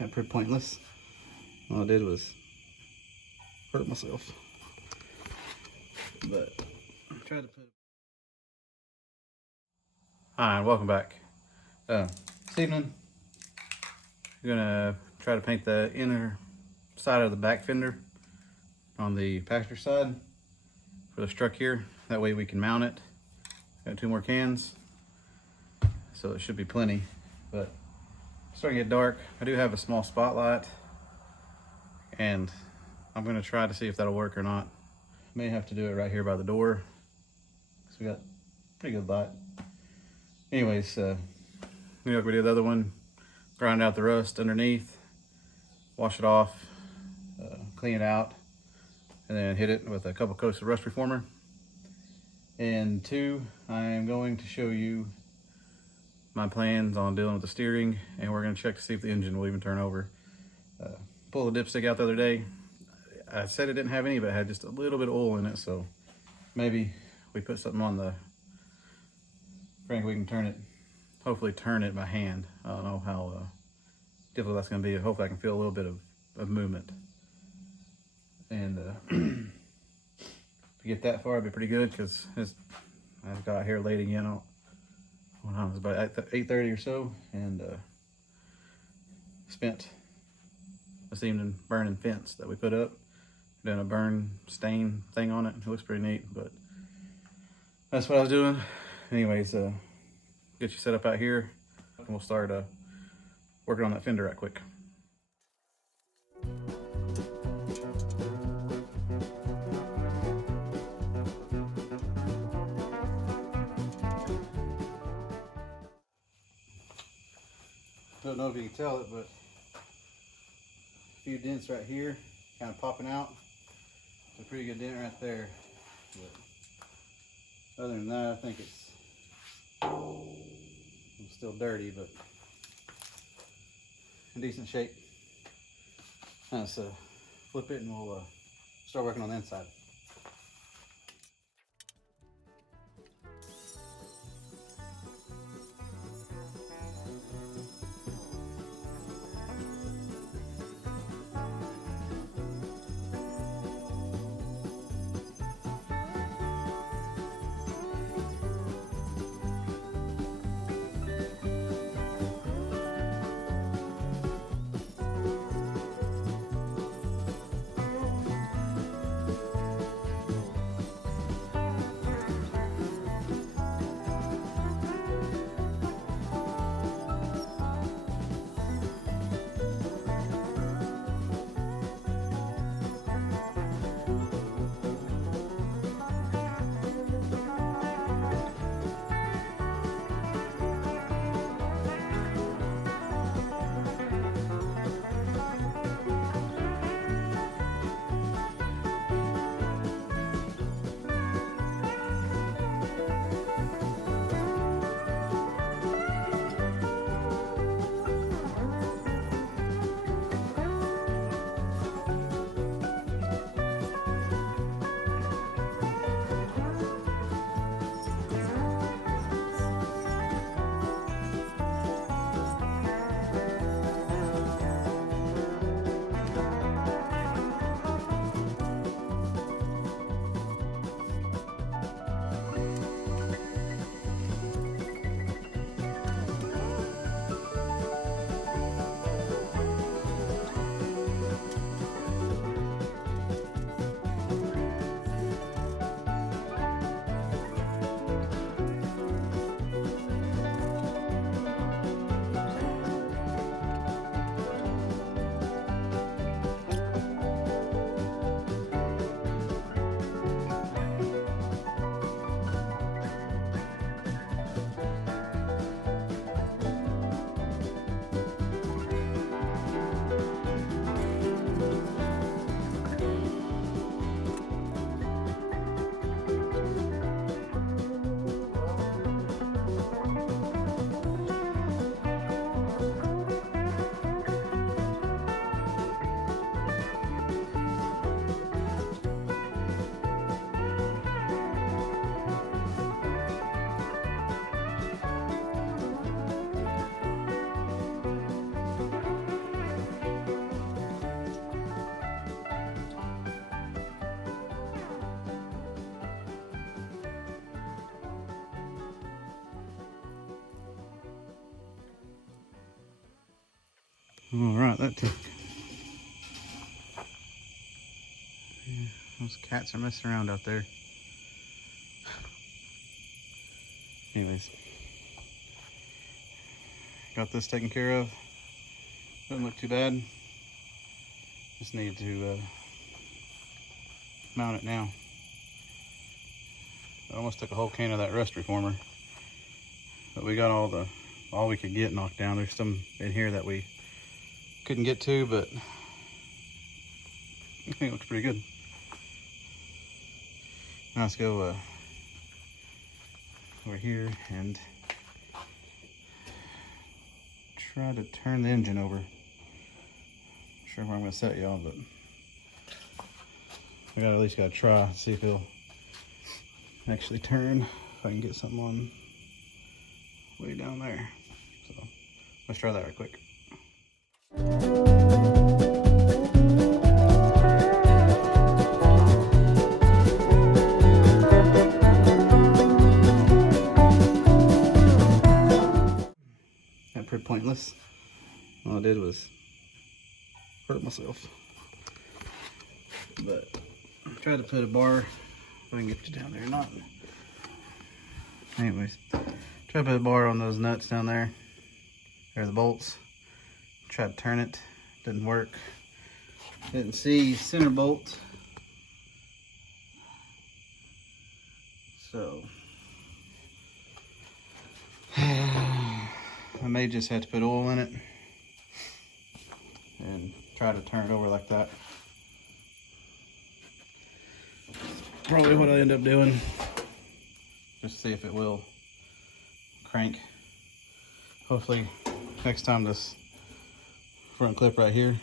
Got pretty pointless. All I did was hurt myself. But I tried to put. Hi, and welcome back. This evening, I'm gonna try to paint the inner side of the back fender on the passenger side for the struck here. That way we can mount it. Got 2 more cans, so it should be plenty. But it's starting to get dark. I do have a small spotlight, and I'm gonna try to see if that'll work or not. May have to do it right here by the door, because we got pretty good light. Anyways, like we did the other one, grind out the rust underneath, wash it off, clean it out, and then hit it with a couple coats of rust reformer. And 2, I am going to show you my plans on dealing with the steering, and we're going to check to see if the engine will even turn over. Pulled the dipstick out the other day. I said it didn't have any, but it had just a little bit of oil in it, so maybe we put something on the crank, we can turn it, hopefully turn it by hand. I don't know how difficult that's going to be. Hopefully I can feel a little bit of movement. And to get that far, it'd be pretty good, because I got here late again. It was about 8:30 or so, and spent this evening burning fence that we put up, doing a burn stain thing on it. It looks pretty neat, but that's what I was doing. Anyways, get you set up out here, and we'll start working on that fender right quick. Don't know if you can tell it, but a few dents right here, kind of popping out. It's a pretty good dent right there. But other than that, I think it's still dirty, but in decent shape. Let's flip it, and we'll start working on the inside. All right, that took. Yeah, those cats are messing around out there. Anyways, got this taken care of. Doesn't look too bad. Just need to mount it now. I almost took a whole can of that rust reformer, but we got all we could get knocked down. There's some in here that we couldn't get to, but I think it looks pretty good. Now let's go over here and try to turn the engine over. Not sure where I'm gonna set y'all, but I at least gotta try, see if it'll actually turn. If I can get something on way down there. So let's try that right quick. That pretty pointless. All I did was hurt myself. But I tried to put a bar, if I can get you down there or not. Anyways, try to put a bar on those nuts down there, or the bolts. Tried to turn it, didn't work. Didn't see center bolt. So I may just have to put oil in it and try to turn it over like that. Probably what I end up doing. Just to see if it will crank. Hopefully next time this front clip right here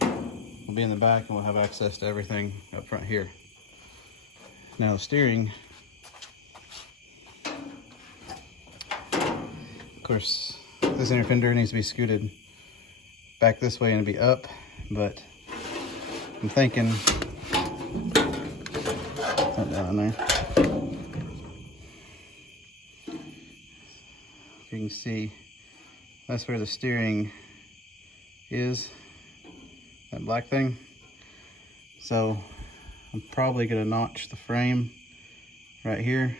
will be in the back and we'll have access to everything up front here. Now the steering, of course, this inner fender needs to be scooted back this way and be up, but I'm thinking that down there. If you can see, that's where the steering is, that black thing. So I'm probably gonna notch the frame right here,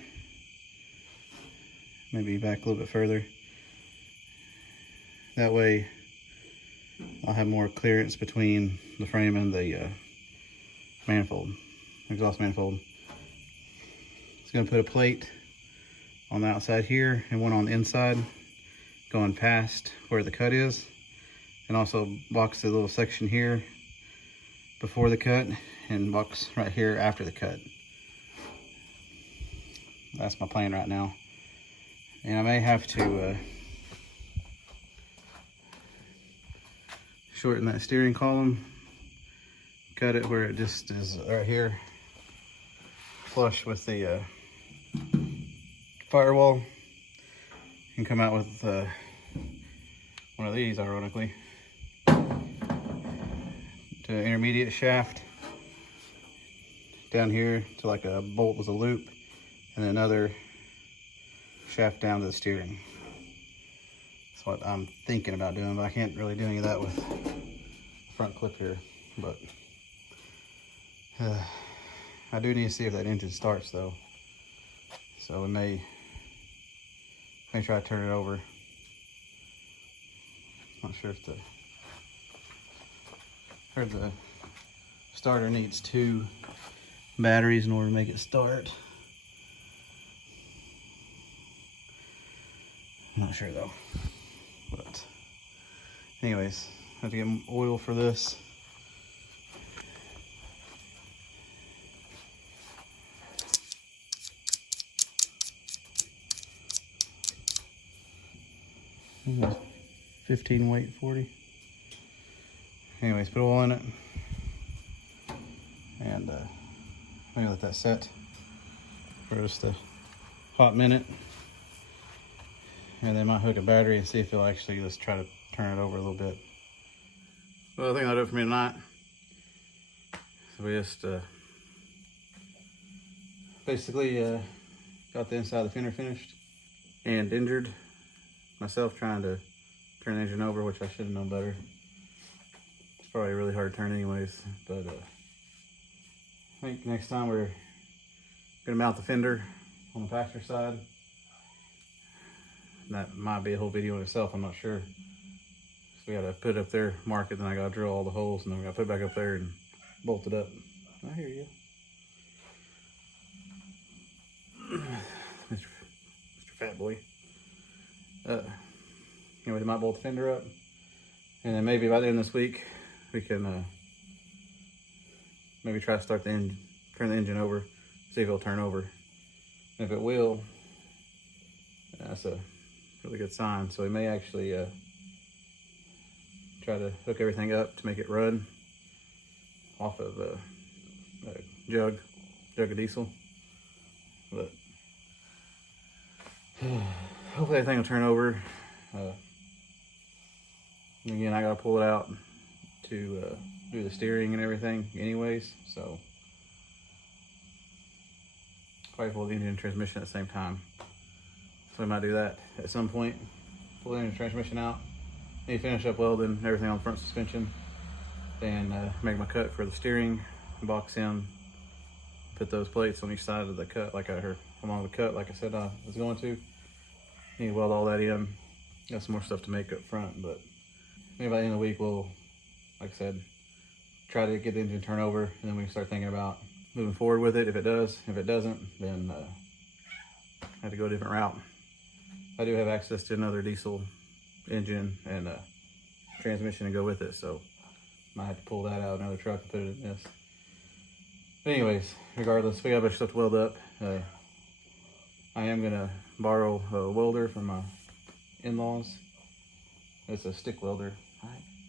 maybe back a little bit further. That way I'll have more clearance between the frame and the manifold, exhaust manifold. It's gonna put a plate on the outside here and one on the inside going past where the cut is, and also box the little section here before the cut and box right here after the cut. That's my plan right now. And I may have to shorten that steering column, cut it where it just is right here, flush with the firewall, and come out with one of these, ironically, to an intermediate shaft down here to like a bolt with a loop, and another shaft down to the steering. That's what I'm thinking about doing, but I can't really do any of that with the front clip here. But I do need to see if that engine starts though. So we may try to turn it over. Not sure if heard the starter needs 2 batteries in order to make it start. I'm not sure though. But anyways, I have to get oil for this. Mm-hmm. 15 weight 40. Anyways, put oil in it, and maybe let that set for just a hot minute, and then I might hook a battery and see if it'll actually just try to turn it over a little bit. Well, I think that'll do it for me tonight. So we just basically got the inside of the fender finished and injured myself trying to turn the engine over, which I should have known better. It's probably really hard to turn anyways, but I think next time we're gonna mount the fender on the passenger side. And that might be a whole video in itself, I'm not sure. So we gotta put it up there, mark it, then I gotta drill all the holes, and then we gotta put it back up there and bolt it up. I hear you. Mr. Fat Boy. Anyway, we might bolt the fender up, and then maybe by the end of this week we can maybe try to start the engine, turn the engine over, see if it'll turn over. And if it will, that's a really good sign. So we may actually try to hook everything up to make it run off of a jug of diesel. But hopefully everything will turn over. Again, I gotta pull it out to do the steering and everything anyways, so probably pull the engine and transmission at the same time. So we might do that at some point. Pull the engine and transmission out, then finish up welding everything on the front suspension, and make my cut for the steering, box in, put those plates on each side of the cut along the cut like I said I was going to. Need to weld all that in. Got some more stuff to make up front, but maybe by the end of the week we'll, like I said, try to get the engine turned over, and then we can start thinking about moving forward with it if it does. If it doesn't, then I have to go a different route. I do have access to another diesel engine and transmission to go with it, so might have to pull that out of another truck and put it in this. But anyways, regardless, we got a bunch of stuff to weld up. I am gonna borrow a welder from my in-laws. It's a stick welder.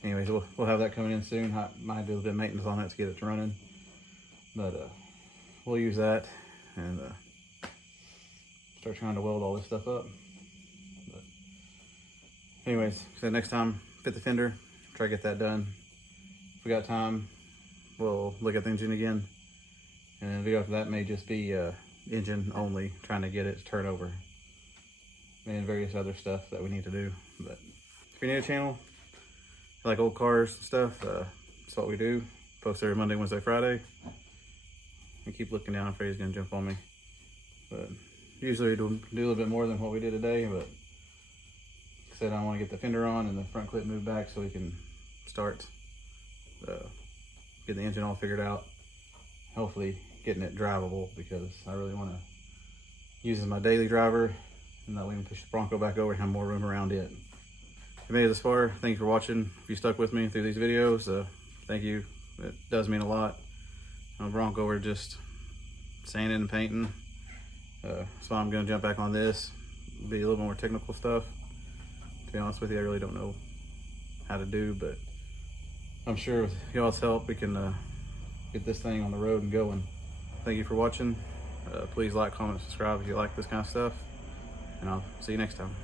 Anyways, we'll have that coming in soon. I might do a bit of maintenance on it to get it running, but we'll use that and start trying to weld all this stuff up. But anyways, so next time, fit the fender, try to get that done. If we got time, we'll look at the engine again, and then the video after that may just be engine only, trying to get it to turn over, and various other stuff that we need to do. But if you're new to the channel, like old cars and stuff, that's what we do. Post every Monday, Wednesday, Friday. And keep looking down, I'm afraid he's gonna jump on me. But usually we do a little bit more than what we did today, but like I said, I want to get the fender on and the front clip moved back so we can start get the engine all figured out. Hopefully getting it drivable, because I really want to use it as my daily driver, and that way we can push the Bronco back over and have more room around it. If you made it this far, thank you for watching. If you stuck with me through these videos, thank you. It does mean a lot. On Bronco, we're just sanding and painting. So I'm going to jump back on this. Be a little more technical stuff. To be honest with you, I really don't know how to do, but I'm sure with y'all's help we can get this thing on the road and going. Thank you for watching. Please like, comment, subscribe if you like this kind of stuff, and I'll see you next time.